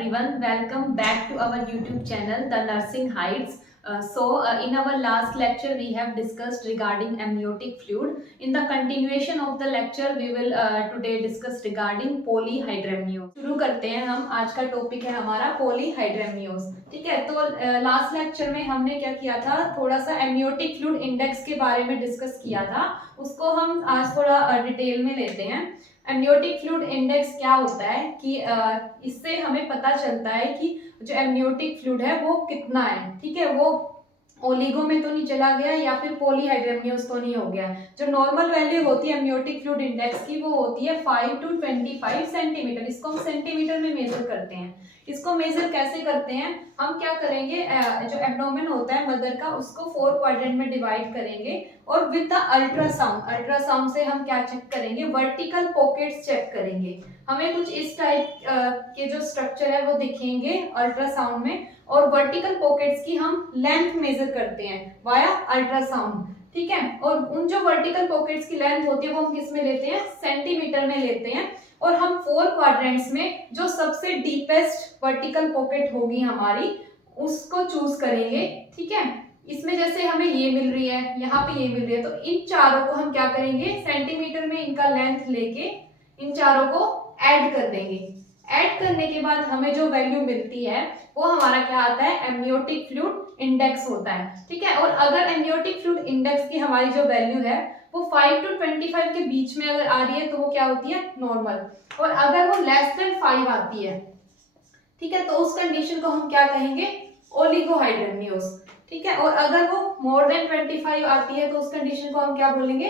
everyone, welcome back to our YouTube channel, The Nursing Heights. In our last lecture, we have discussed regarding amniotic fluid. In the continuation of the lecture, we will today discuss regarding polyhydramnios. शुरू करते हैं हम. आज का topic है हमारा polyhydramnios. ठीक है, तो लास्ट लेक्चर में हमने क्या किया था, थोड़ा सा amniotic fluid index के बारे में डिस्कस किया था. उसको हम आज थोड़ा डिटेल में लेते हैं. एमनियोटिक फ्लूइड इंडेक्स क्या होता है कि इससे हमें पता चलता है कि जो एमनियोटिक फ्लूइड है वो कितना है. ठीक है, वो ओलिगो में तो नहीं चला गया या फिर पॉलीहाइड्रेमियोस तो नहीं हो गया. जो नॉर्मल वैल्यू होती है एमनियोटिक फ्लूइड इंडेक्स की वो होती है 5 to 25 सेंटीमीटर. इसको हम सेंटीमीटर में मेजर करते हैं. इसको मेजर कैसे करते हैं, हम क्या करेंगे, जो एब्डोमेन होता है मदर का उसको 4 क्वाड्रेंट में डिवाइड करेंगे और विद द अल्ट्रासाउंड से हम क्या चेक करेंगे, वर्टिकल पॉकेट्स चेक करेंगे. हमें कुछ इस टाइप के जो स्ट्रक्चर है वो दिखेंगे अल्ट्रासाउंड में, और वर्टिकल पॉकेट्स की हम लेंथ मेजर करते हैं वाया अल्ट्रासाउंड. ठीक है, और उन जो वर्टिकल पॉकेट्स की लेंथ होती है वो हम किस में लेते हैं, सेंटीमीटर में लेते हैं. और हम 4 क्वाड्रेंट्स में जो सबसे डीपेस्ट वर्टिकल पॉकेट होगी हमारी उसको चूज करेंगे. ठीक है, इसमें जैसे हमें ये मिल रही है, यहाँ पे ये मिल रही है, तो इन चारों को हम क्या करेंगे, सेंटीमीटर में इनका लेंथ लेके इन चारों को ऐड कर देंगे. ऐड करने के बाद हमें जो वैल्यू मिलती है वो हमारा क्या आता है, एमनियोटिक फ्लूइड इंडेक्स होता है. ठीक है, और अगर एमनियोटिक फ्लूइड इंडेक्स की हमारी जो वैल्यू है वो 5 to 25 के बीच में अगर आ रही है तो वो क्या होती है, नॉर्मल. और अगर वो लेस देन 5 आती है, ठीक है, तो उस कंडीशन को हम क्या कहेंगे, ओलिगोहाइड्रेमियोस. ठीक है, और अगर वो मोर देन 25 आती है तो उस कंडीशन को हम क्या बोलेंगे,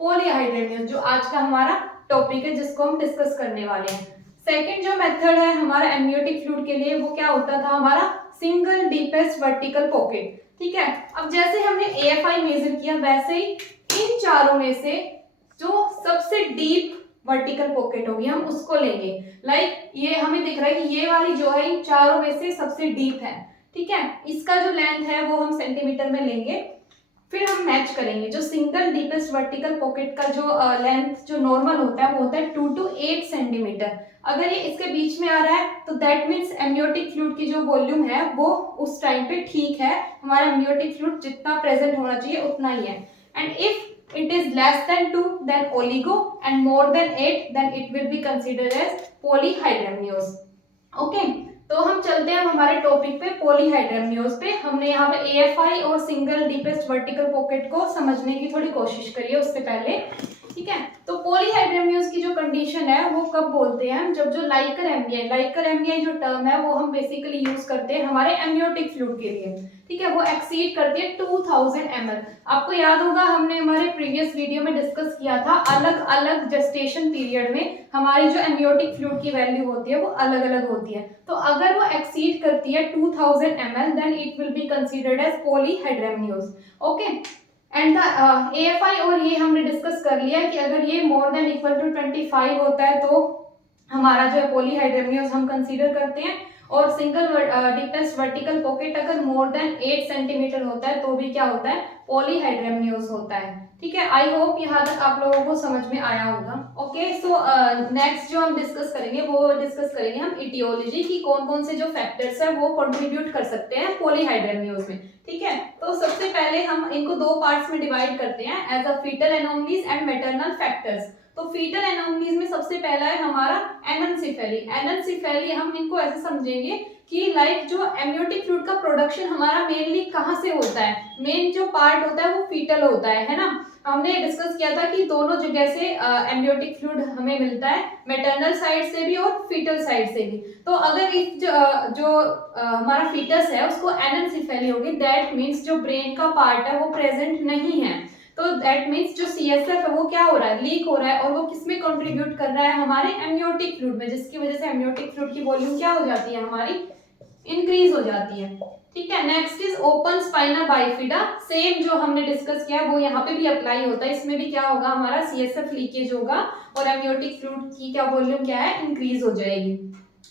पॉलीहाइड्रेमियोस, जो आज का हमारा टॉपिक है जिसको हम डिस्कस करने वाले हैं. सेकेंड जो मेथड है हमारा एमनियोटिक फ्लूइड के लिए वो क्या होता था, हमारा सिंगल डीपेस्ट वर्टिकल पॉकेट. ठीक है, अब जैसे हमने AFI मेजर किया वैसे ही इन चारों में से जो सबसे डीप वर्टिकल पॉकेट होगी हम उसको लेंगे. लाइक ये हमें दिख रहा है कि ये वाली जो है इन चारों में से सबसे डीप है. ठीक है, इसका जो लेंथ है वो हम सेंटीमीटर में लेंगे. फिर हम मैच करेंगे जो सिंगल डीपेस्ट वर्टिकल पॉकेट का जो लेंथ जो नॉर्मल होता है वो होता है 2 to 8 सेंटीमीटर. अगर ये इसके बीच में आ रहा है तो दैट मीन्स एमनियोटिक फ्लूइड की जो वॉल्यूम है वो उस टाइम पे ठीक है, हमारा एमनियोटिक फ्लूइड जितना प्रेजेंट होना चाहिए उतना ही है. And if it is less than 2 then oligo and more than 8 then it will be considered as polyhydramnios. Okay, तो हम चलते हैं हमारे टॉपिक पे पॉलीहाइड्रेमियोस पे. हमने यहाँ पे AFI और सिंगल डीपेस्ट वर्टिकल पॉकेट को समझने की थोड़ी कोशिश करी है उससे पहले. ठीक है, तो पॉलीहाइड्रेमियोस की जो कंडीशन है वो कब बोलते हैं, जब जो लाइकर एमनियाई जो टर्म है वो हम बेसिकली यूज करते हैं हमारे एमनियोटिक फ्लूइड के लिए. ठीक है, वो एक्सीड करती है 2000 ml. आपको याद होगा हमने हमारे प्रीवियस वीडियो में डिस्कस किया था अलग अलग जेस्टेशन पीरियड में हमारी जो एमनियोटिक फ्लूइड की वैल्यू होती है वो अलग अलग होती है. तो अगर वो एक्सीड करती है 2000 ml then it will be considered as polyhydramnios. Okay, and AFI और ये हमने डिस्कस कर लिया कि अगर ये मोर देन इक्वल टू 25 होता है तो हमारा जो है पॉलीहाइड्रेमियोस हम कंसीडर करते हैं. और सिंगल डीपेस्ट वर्टिकल पॉकेट अगर मोर देन 8 सेंटीमीटर होता है तो भी क्या होता है, पॉलीहाइड्रेमियोस होता है. ठीक है, आई होप यहाँ तक आप लोगों को समझ में आया होगा. ओके, सो नेक्स्ट जो हम डिस्कस करेंगे वो डिस्कस करेंगे हम इटियोलॉजी की, कौन कौन से जो फैक्टर्स है वो कंट्रीब्यूट कर सकते हैं पॉलीहाइड्रेमियोस में. ठीक है, तो सबसे पहले हम इनको दो पार्ट्स में डिवाइड करते हैं as a fetal anomalies and maternal factors. तो फीटल एनोमलीज में सबसे पहला है हमारा एननसिफेली. हम इनको ऐसे समझेंगे कि लाइक जो एमनियोटिक फ्लूइड का प्रोडक्शन हमारा मेनली कहाँ से होता है, मेन जो पार्ट होता है वो फीटल होता है ना. हमने डिस्कस किया था कि दोनों जगह से एमनियोटिक फ्लूइड हमें मिलता है, मैटरनल साइड से भी और फीटल साइड से भी. तो अगर इस जो हमारा फीटस है उसको एननसिफेली होगी, दैट मीन्स जो ब्रेन का पार्ट है वो प्रेजेंट नहीं है. तो दैट मीन्स जो CSF है वो क्या हो रहा है, लीक हो रहा है. और वो किसमें कंट्रीब्यूट कर रहा है, हमारे एमनियोटिक फ्लूइड में, जिसकी वजह से एमनियोटिक फ्लूइड की वॉल्यूम क्या हो जाती है, हमारी इंक्रीज हो जाती है. ठीक है, next is open spina bifida. Same जो हमने डिस्कस किया वो यहाँ पे भी अप्लाई होता है. इसमें भी क्या होगा, हमारा CSF लीकेज होगा और एमनियोटिक फ्लूइड की क्या वॉल्यूम क्या है, इंक्रीज हो जाएगी.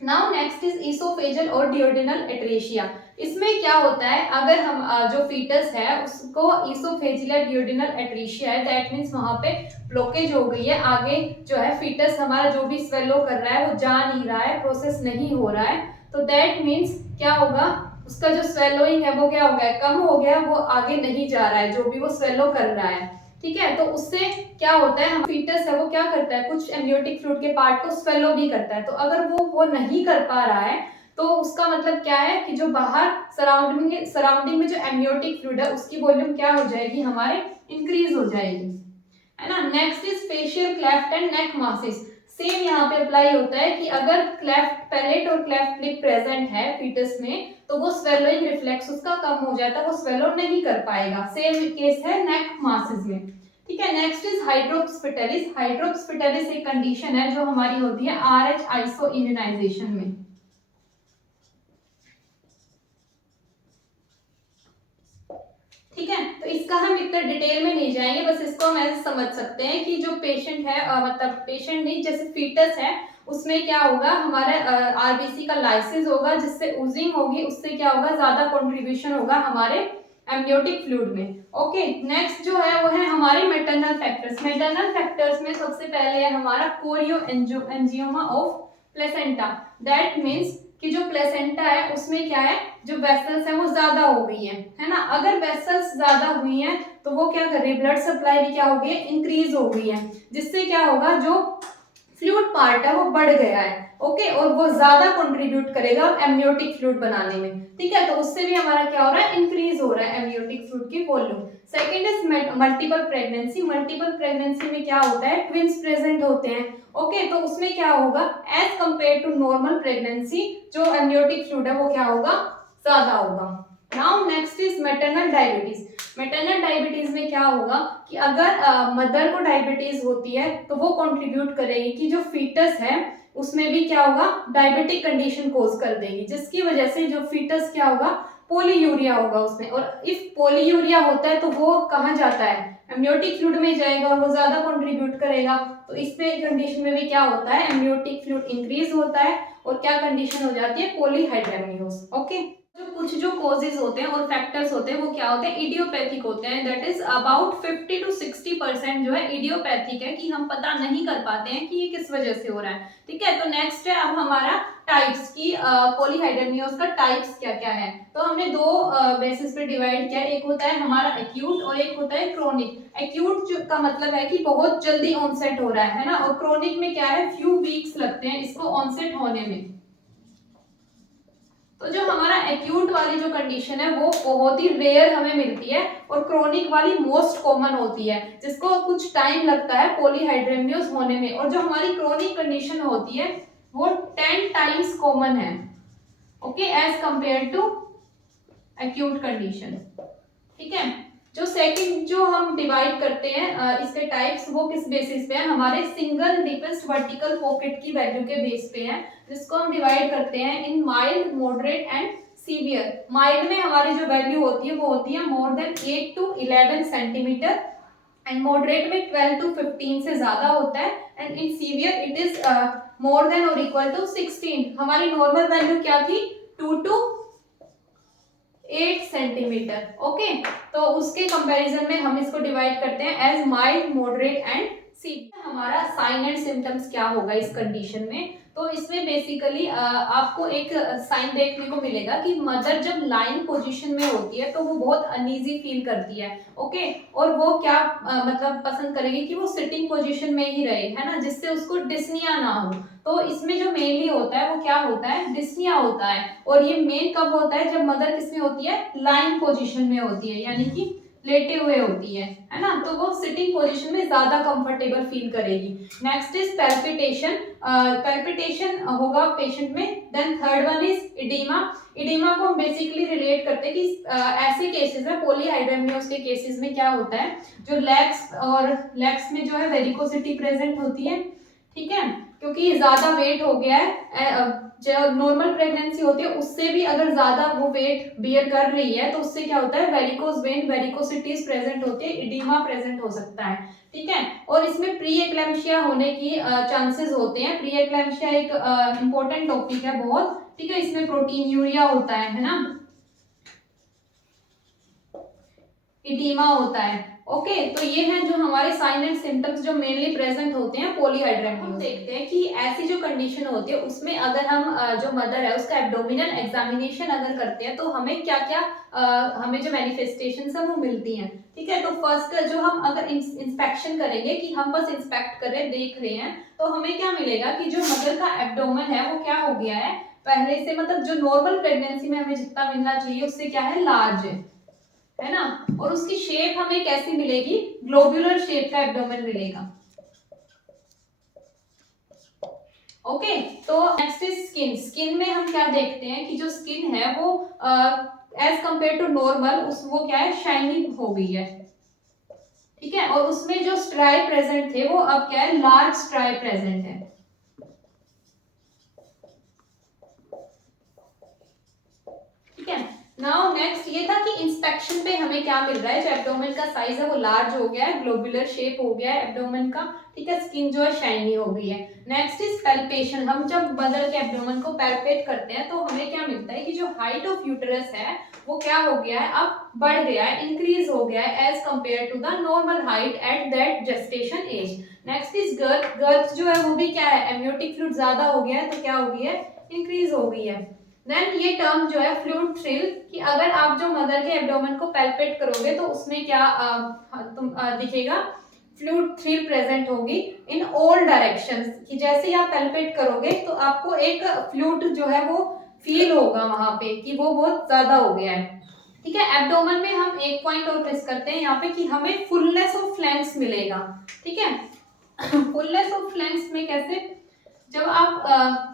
नाउ नेक्स्ट इज ईसोफेजल और डियोडिनल एट्रेशिया। इसमें क्या होता है, अगर हम जो फीटस है उसको ईसोफेजियल या डियोडिनल एट्रेशिया है, दैट मीन्स वहां पे ब्लॉकेज हो गई है, आगे जो है फीटस हमारा जो भी स्वेलो कर रहा है वो जा नहीं रहा है, प्रोसेस नहीं हो रहा है, तो दैट मीन्स क्या होगा, उसका जो स्वेलोइंग है वो क्या हो गया, कम हो गया, वो आगे नहीं जा रहा है जो भी वो स्वेलो कर रहा है। ठीक है, तो उससे क्या होता है, हम फीटस है वो क्या करता है, कुछ एम्नियोटिक फ्लूइड के पार्ट को स्वेलो भी करता है, तो अगर वो नहीं कर पा रहा है तो उसका मतलब क्या है कि जो बाहर सराउंडिंग में जो एम्नियोटिक फ्लूइड है उसकी वॉल्यूम क्या हो जाएगी, हमारे इंक्रीज हो जाएगी, है ना। Next is facial cleft and neck masses. Same यहाँ पे अप्लाई होता है कि अगर क्लेफ्ट पैलेट और क्लेफ्ट लिप प्रेजेंट है फीटस में तो वो स्वेलोइंग रिफ्लेक्स उसका कम हो जाता है, वो स्वेलो नहीं कर पाएगा। सेम केस है नेक मासेस में। ठीक है, next is hydrops fetalis. Hydrops fetalis एक कंडीशन है जो हमारी होती है RH आइसो इम्यूनाइजेशन में। ठीक है, तो इसका हम इतना डिटेल में नहीं जाएंगे, बस इसको हम ऐसे समझ सकते हैं कि जो पेशेंट है मतलब पेशेंट नहीं, जैसे फीटस है उसमें क्या होगा, हमारे आरबीसी का लाइसिस होगा जिससे ऊजिंग होगी, उससे क्या होगा, ज्यादा कंट्रीब्यूशन होगा हमारे एम्नियोटिक फ्लूइड में। ओके, नेक्स्ट जो है वो है हमारे मैटरनल फैक्टर्स। मैटरनल फैक्टर्स में सबसे पहले है हमारा chorioangioma of placenta. That means कि जो प्लेसेंटा है उसमें क्या है, जो वेसल्स है वो ज्यादा हो गई है ना। अगर वेसल्स ज्यादा हुई हैं तो वो क्या कर रही है, ब्लड सप्लाई भी क्या हो गई है, इंक्रीज हो गई है, जिससे क्या होगा, जो फ्लूइड पार्ट है वो बढ़ गया है। ओके, और वो ज्यादा कंट्रीब्यूट करेगा एमनियोटिक फ्लूइड बनाने में। ठीक है, तो उससे भी हमारा क्या हो रहा है, इंक्रीज हो रहा है एमनियोटिक फ्लूइड की volume. Second is multiple pregnancy. Multiple pregnancy में क्या होता है, ट्विंस प्रेजेंट होते हैं। ओके, तो उसमें क्या होगा, as compare to normal pregnancy जो एमनियोटिक फ्लूइड है वो क्या होगा, ज्यादा होगा। Now next is maternal diabetes. Maternal diabetes में क्या होगा कि अगर मदर को डायबिटीज होती है तो वो कंट्रीब्यूट करेगी कि जो फीटस है उसमें भी क्या होगा, डायबिटिक कंडीशन कोज कर देगी, जिसकी वजह से जो फीटस क्या होगा, पोलीयूरिया होगा उसमें। और इफ पोलीयूरिया होता है तो वो कहाँ जाता है, एमनियोटिक फ्लूइड में जाएगा और वो ज्यादा कंट्रीब्यूट करेगा। तो इस पे कंडीशन में भी क्या होता है, एमनियोटिक फ्लूइड इंक्रीज होता है और क्या कंडीशन हो जाती है, पॉलीहाइड्रेमियोस। ओके, जो कुछ जो कॉजेज होते हैं और फैक्टर्स होते हैं वो क्या होते हैं, इडियोपैथिक होते हैं। दैट इज अबाउट 50 to 60% जो है इडियोपैथिक है, कि हम पता नहीं कर पाते हैं कि ये किस वजह से हो रहा है। ठीक है, तो नेक्स्ट है अब हमारा टाइप्स की, पॉलीहाइड्रेमियोस का टाइप्स क्या क्या है। तो हमने दो बेसिस पे डिवाइड किया, एक होता है हमारा एक्यूट और एक होता है क्रोनिक। एक्यूट का मतलब है कि बहुत जल्दी ऑनसेट हो रहा है ना, और क्रोनिक में क्या है, फ्यू वीक्स लगते हैं इसको ऑनसेट होने में। तो जो हमारा एक्यूट वाली जो कंडीशन है वो बहुत ही रेयर हमें मिलती है, और क्रोनिक वाली मोस्ट कॉमन होती है, जिसको कुछ टाइम लगता है पॉलीहाइड्रेमियोस होने में। और जो हमारी क्रोनिक कंडीशन होती है वो 10 टाइम्स कॉमन है, okay, as compare to acute condition. ठीक है, जो सेकंड जो हम डिवाइड करते हैं इसके टाइप्स, वो किस बेसिस पे है, हमारे सिंगल डीपेस्ट वर्टिकल पॉकेट की वैल्यू के बेस पे है, जिसको हम डिवाइड करते हैं in mild, moderate and severe. Mild में हमारी जो वैल्यू होती है वो होती है more than 8 to 11 centimetre, and moderate में 12 to 15 से ज्यादा होता है, and in severe it is more than और इक्वल टू 16। हमारी नॉर्मल वैल्यू क्या थी, 2 to 8 सेंटीमीटर। ओके, तो उसके कंपैरिजन में हम इसको डिवाइड करते हैं as mild, moderate and severe. हमारा साइन एंड सिम्टम्स क्या होगा इस कंडीशन में, तो इसमें बेसिकली आपको एक साइन देखने को मिलेगा कि मदर जब लाइंग पोजीशन में होती है तो वो बहुत अनईजी फील करती है। ओके, और वो क्या मतलब पसंद करेगी कि वो सिटिंग पोजीशन में ही रहे, है ना, जिससे उसको डिस्निया ना हो। तो इसमें जो मेनली होता है वो क्या होता है, डिस्निया होता है। और ये मेन कब होता है, जब मदर किसमें होती है, लाइंग पोजीशन में होती है, यानी कि लेटे हुए होती है ना, तो वो सिटिंग पोजीशन में ज्यादा कंफर्टेबल फील करेगी। Next is palpitation. पैल्पिटेशन होगा पेशेंट में। Then third one is oedema. Oedema को हम बेसिकली रिलेट करते हैं कि ऐसे केसेस में, पॉलीहाइड्रेमियोस के केसेस में क्या होता है, जो लेग्स में जो है वेरिकोसिटी प्रेजेंट होती है। ठीक है, क्योंकि ज्यादा वेट हो गया है, जो नॉर्मल प्रेगनेंसी होती है उससे भी अगर ज्यादा वो वेट बियर कर रही है तो उससे क्या होता है, वेरिकोज वेन, वेरिकोसिटीज प्रेजेंट होती है, इडीमा प्रेजेंट हो सकता है। ठीक है। और इसमें प्री एक्लैम्पशिया होने की चांसेस होते हैं। प्री एक्लैम्पशिया एक इंपॉर्टेंट टॉपिक है बहुत, ठीक है। इसमें प्रोटीन यूरिया होता है ना, इडीमा होता है। ओके, तो ये हैं जो हमारे साइन एंड सिम्टम्स जो मेनली प्रेजेंट होते हैं पॉलीहाइड्रेमियोसिस। हम देखते हैं कि ऐसी जो कंडीशन होती है उसमें अगर हम जो मदर है उसका एब्डोमिनल एग्जामिनेशन अगर करते हैं तो हमें क्या क्या हमें जो मैनिफेस्टेशंस है वो मिलती हैं, ठीक है। तो फर्स्ट जो हम अगर इंस्पेक्शन करेंगे कि हम बस इंस्पेक्ट कर रहे देख रहे हैं, तो हमें क्या मिलेगा कि जो मदर का एब्डोमेन है वो क्या हो गया है पहले से, मतलब जो नॉर्मल प्रेगनेंसी में हमें जितना मिलना चाहिए उससे क्या है, लार्ज है ना। और उसकी शेप हमें कैसी मिलेगी, ग्लोबुलर शेप का एब्डोमेन मिलेगा। ओके, तो नेक्स्ट इज स्किन। स्किन में हम क्या देखते हैं कि जो स्किन है वो एज कंपेयर टू नॉर्मल वो क्या है, शाइनिंग हो गई है, ठीक है। और उसमें जो स्ट्राई प्रेजेंट थे वो अब क्या है, लार्ज स्ट्राई प्रेजेंट है, ठीक है। नाउ नेक्स्ट ये था कि इंस्पेक्शन पे हमें क्या मिल रहा है, जो एब्डोमेन का साइज है वो लार्ज हो गया है, ग्लोबुलर शेप हो गया है एब्डोमेन का, ठीक है। स्किन जो है शाइनी हो गई है। Next is palpation. हम जब मदर के एब्डोमेन को पैल्पेट करते हैं तो हमें क्या मिलता है कि जो हाइट ऑफ यूटेरस है वो क्या हो गया है, अब बढ़ गया है, इंक्रीज हो गया है as compare to the normal height at that gestation age. Next is girth. Girth जो है वो भी क्या है, एमनियोटिक फ्लूइड ज्यादा हो गया है तो क्या हो गई है, इंक्रीज हो गई है। देन ये टर्म जो है फ्लूइड थ्रिल, कि अगर आप जो मदर के एब्डोमेन को पैल्पेट करोगे तो उसमें क्या दिखेगा, फ्लूइड थ्रिल प्रेजेंट होगी इन ऑल डायरेक्शंस, कि जैसे ही आप पैल्पेट करोगे तो आपको एक फ्लूइड जो है वो फील होगा वहां पे कि वो बहुत ज्यादा हो गया है, ठीक है। एब्डोमेन में हम एक पॉइंट और मिस करते हैं यहाँ पे कि हमें फुलनेस ऑफ फ्लैंक्स मिलेगा, ठीक है। फुलनेस ऑफ फ्लैंक्स में कैसे, जब आप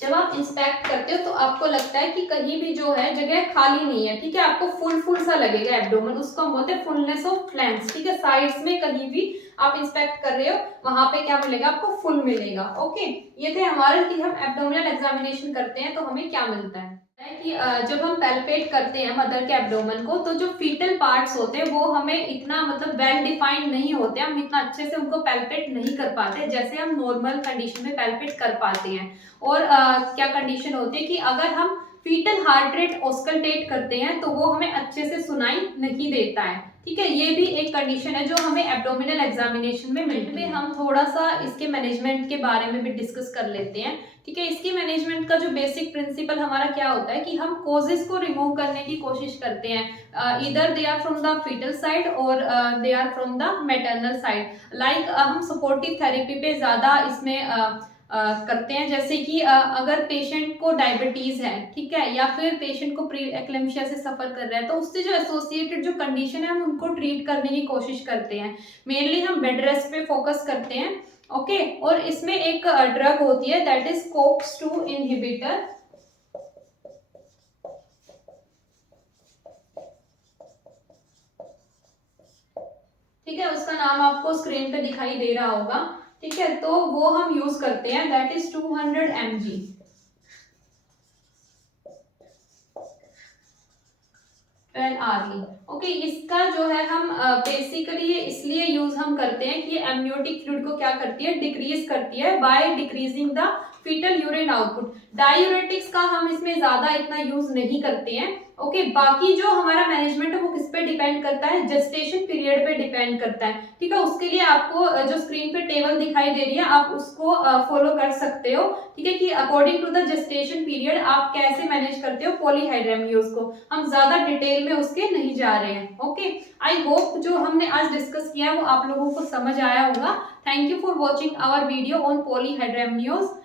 जब आप इंस्पेक्ट करते हो तो आपको लगता है कि कहीं भी जो है जगह खाली नहीं है, ठीक है। आपको फुल फुल सा लगेगा एब्डोमेन, उसको हम बोलते हैं फुलनेस ऑफ फ्लैंक्स, ठीक है। साइड्स में कहीं भी आप इंस्पेक्ट कर रहे हो वहां पे क्या मिलेगा, आपको फुल मिलेगा। ओके, ये थे हमारे कि हम एब्डोमिनल एग्जामिनेशन करते हैं तो हमें क्या मिलता है कि जब हम पैल्पेट करते हैं मदर के एब्डोमेन को तो जो फीटल पार्ट्स होते हैं वो हमें इतना मतलब वेल डिफाइंड नहीं होते, हम इतना अच्छे से उनको पैल्पेट नहीं कर पाते जैसे हम नॉर्मल कंडीशन में पैल्पेट कर पाते हैं। और क्या कंडीशन होती है कि अगर हम फीटल हार्ट रेट ऑस्कल्टेट करते हैं तो वो हमें अच्छे से सुनाई नहीं देता है, ठीक है। ये भी एक कंडीशन है जो हमें एब्डोमिनल एग्जामिनेशन में मिलती है। हम थोड़ा सा इसके मैनेजमेंट के बारे में भी डिस्कस कर लेते हैं, ठीक है। इसकी मैनेजमेंट का जो बेसिक प्रिंसिपल हमारा क्या होता है कि हम कोजेस को रिमूव करने की कोशिश करते हैं, इधर they are from the fetal side और they are from the maternal side. Like हम सपोर्टिव थेरेपी पे ज्यादा इसमें करते हैं, जैसे कि अगर पेशेंट को डायबिटीज है, ठीक है, या फिर पेशेंट को प्री एक्लेम्पशिया से सफर कर रहा है तो उससे जो एसोसिएटेड जो कंडीशन है हम उनको ट्रीट करने की कोशिश करते हैं। मेनली हम बेड रेस्ट पे फोकस करते हैं, ओके। और इसमें एक ड्रग होती है दैट इज COX-2 इनहिबिटर, ठीक है। उसका नाम आपको स्क्रीन पे दिखाई दे रहा होगा, ठीक है। तो वो हम यूज करते हैं, that is 200 mg early. Okay, इसका जो है हम बेसिकली ये इसलिए यूज हम करते हैं कि एमनियोटिक फ्लूइड को क्या करती है, डिक्रीज करती है by decreasing the fetal urine output. Diuretics का हम इसमें ज्यादा इतना यूज नहीं करते हैं, ओके। बाकी जो हमारा मैनेजमेंट है वो किस पे डिपेंड करता है, जेस्टेशन पीरियड पे डिपेंड करता है, ठीक है। उसके लिए आपको जो स्क्रीन पे टेबल दिखाई दे रही है आप उसको फॉलो कर सकते हो, ठीक है, कि according to the gestation period आप कैसे मैनेज करते हो पॉलीहाइड्रेमियोस को। हम ज्यादा डिटेल में उसके नहीं जा रहे हैं, ओके। आई होप जो हमने आज डिस्कस किया है वो आप लोगों को समझ आया होगा। Thank you for watching our video on पॉलीहाइड्रेमियोस।